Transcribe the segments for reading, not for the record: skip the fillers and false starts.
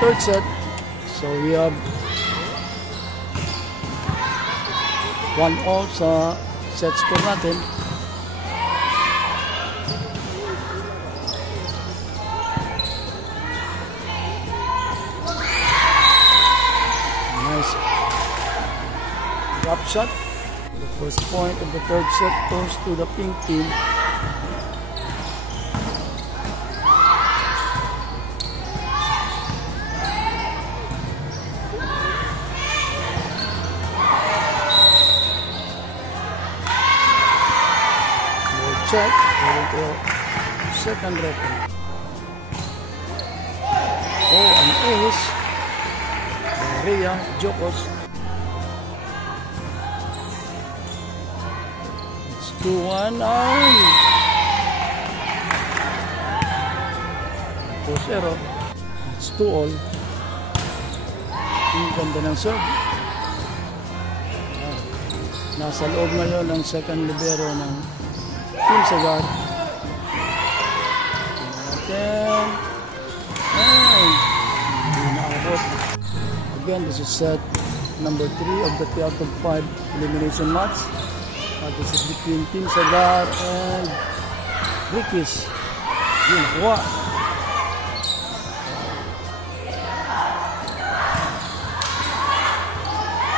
third set. So we have 1-all sa set score natin. Nice drop shot. The first point of the third set goes to the pink team. Check, going to second record. Oh, an ace. Maria Jokos. It's 2-1. 2-0. It's 2-all. Ang ganda ng serve. Nasa loob ngayon ng second libero ng Team Sagar. Hindi naabot. Again, this is set number 3 of the 3 out of 5 elimination match. This is between Team Sagar and Ricky's. Yun, nakuha.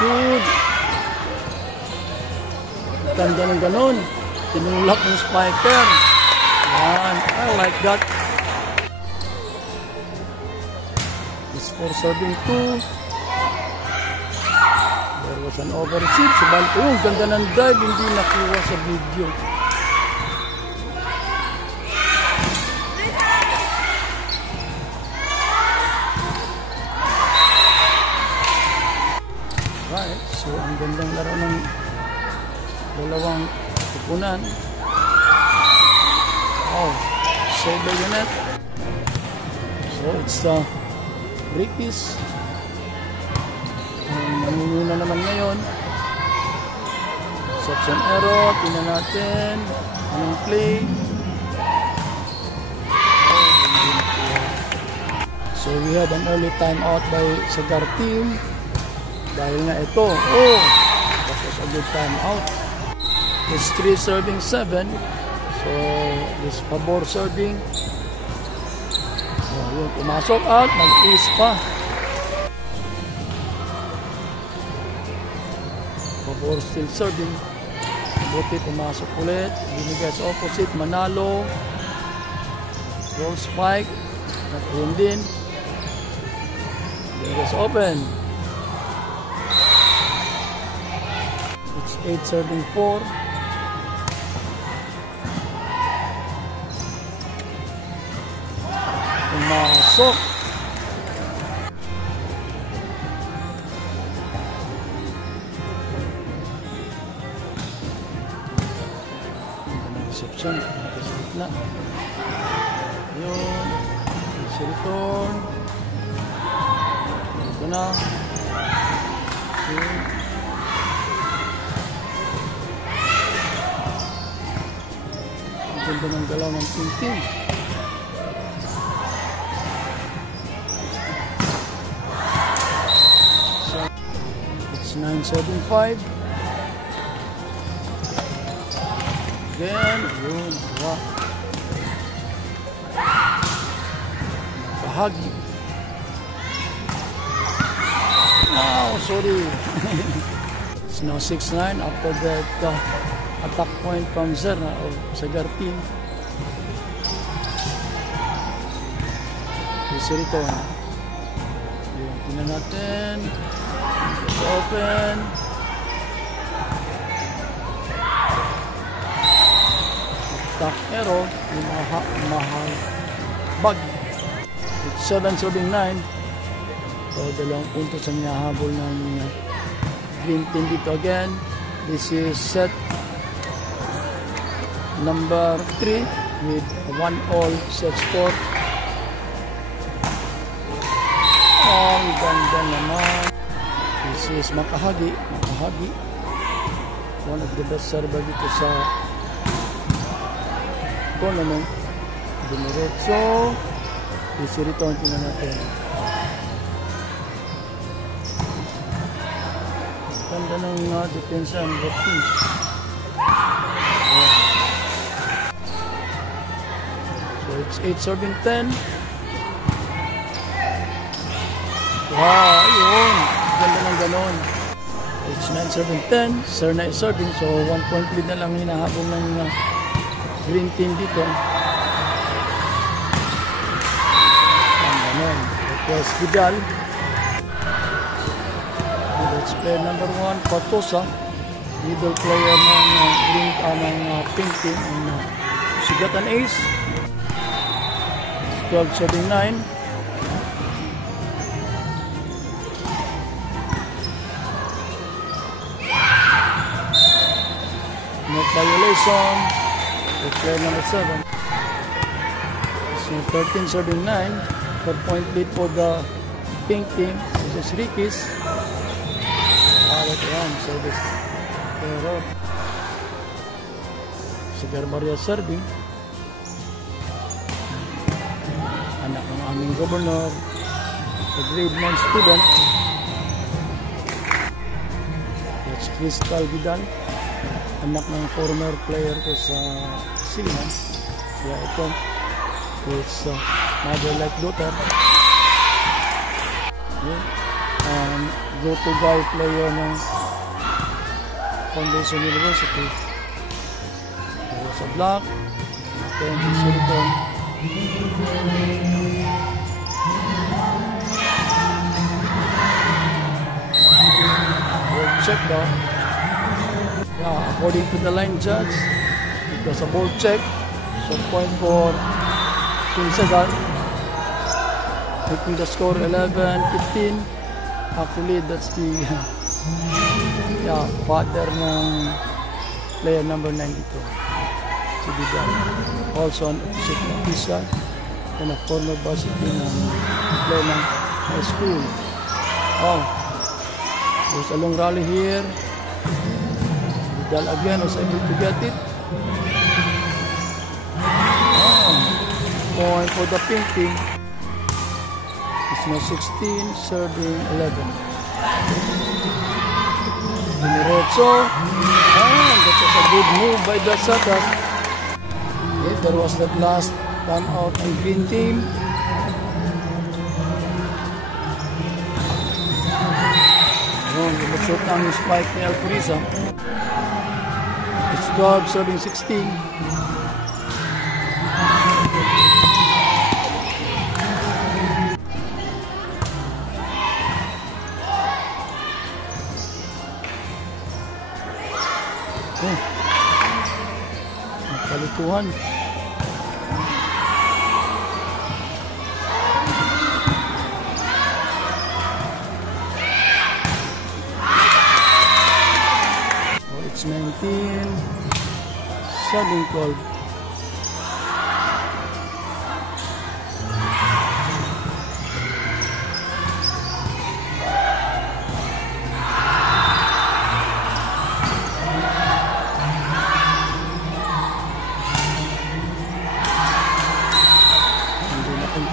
Good. Ganda ng ganon. Tinulak ng spiker. Yan. I like that. This for serving 2. There was an overseat. Subalit yung ganda ng dive. Hindi nakuha sa video. Right. So, ang gandang laro ng dalawang tupunan. Oh, save by the net. So it's Ricky's. Nangunguna naman ngayon. Section error. Tingnan natin anong play. So we had an early timeout by Sagar team. Dahil nga ito. Oh, that was a good timeout. It's 3 serving 7. So, this Pabor serving. So, yun, pumasok out. Nag-ace pa. Pabor still serving. Buti pumasok ulit. Binigay sa opposite. Manalo. Roll spike. Nag-win din. Binigay sa open. It's 8 serving 4. Pumasok. Reception. Nakasit na. Yun. Si return. Ito na. Okay. Ang ganda ng galaw ng team. It's 9-7-5. Again, yun, nakuha. Bahagi. Oh, sorry. It's now 6-9 after that attack point from Zerna of Sagar team. Isirito na. Yun, tingnan natin. It's open. Attack error. Mahal bag. It's 7-9. So, 2 puntos ang hinahabol ng green team dito again. This is set number 3 with 1-all set score. Oh, ang ganda naman. This is Makahagi. One of the best server dito sa tournament. Dumiretso. Isi return tingnan natin. Ganda ng depensa ng Rockies. So it's 8-10. Wow, yun. Ganda ng ganon. It's 9-10. Serna is serving. So 1 point lead na lang hinahabol ng green team dito. Ganon. Request Vidal. Let's play number 1, Patosa. Middle player ng green ng pink team. She got an ace. 12-9. No violation. Let's play number 7. So 13-9. 4-point lead for the pink team. This is Ricky's. Yan, service error. Si Garbaria serving. Anak ng aming governor, a grade 9 student. That's Crystal Vidal, anak ng former player ko sa Silihan. Kaya ito, it's mother like daughter. Okay. And go-to guy player ng Foundation University. Sa block. Then Silicon. Ball check daw. Yeah, according to the line judge, it was a ball check. So point for Team Segal. Making the score 11-15. Actually, that's the father ng player number 92. Si Vidal. Also an official and a former varsity ng player ng high school. Oh, there's a long rally here. Vidal again was able to get it. Oh, point for the pink team. It's now 16, serving 11. Dinerecho. That was a good move by the setter. Okay, there was that last time out on green team. Lumusot ang spike ni Alcoriza. It's 12, serving 16. Kalituhan. Oh, it's 19. 7-12.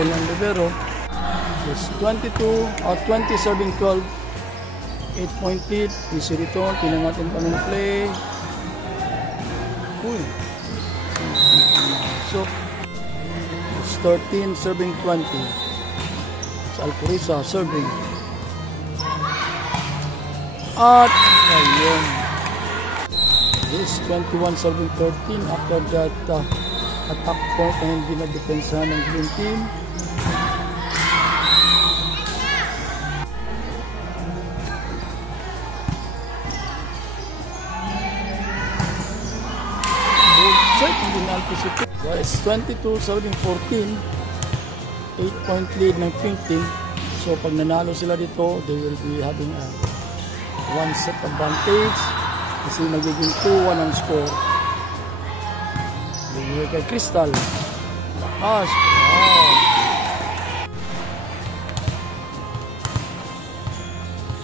Ng libero. It's 22 or 20 serving 12. 8-point lead. Easy return. Tingnan natin pa ng play. Uy. So it's 13 serving 20. It's Alcoriza serving. At ayun. This 21 serving 13 after that attack point na hindi na depensa ng green team. So it's 22 serving 14. 8-point lead ng pink team. So pag nanalo sila dito, they will be having a 1 set advantage kasi magiging 2-1 ang score. Bigay kay Crystal. Wow.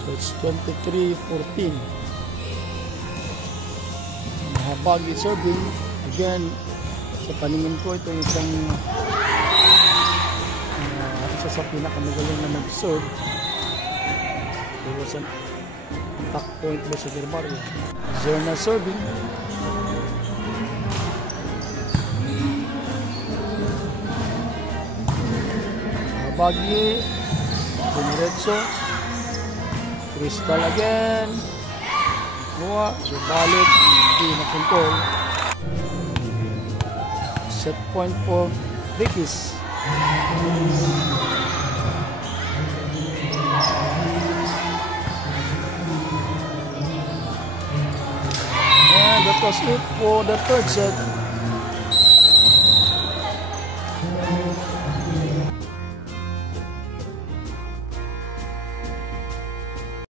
So it's 23-14. Mahabag is serving. Again, sa paningin ko, ito isang isa sa pinakamagaling na mag-serve. There was an Back point ba sa Germario? Zerna serving. Bagi. Diretso. Crystal again. Buwa. Balik. Hindi na control. Set point for Rickies. And that was it for the third set.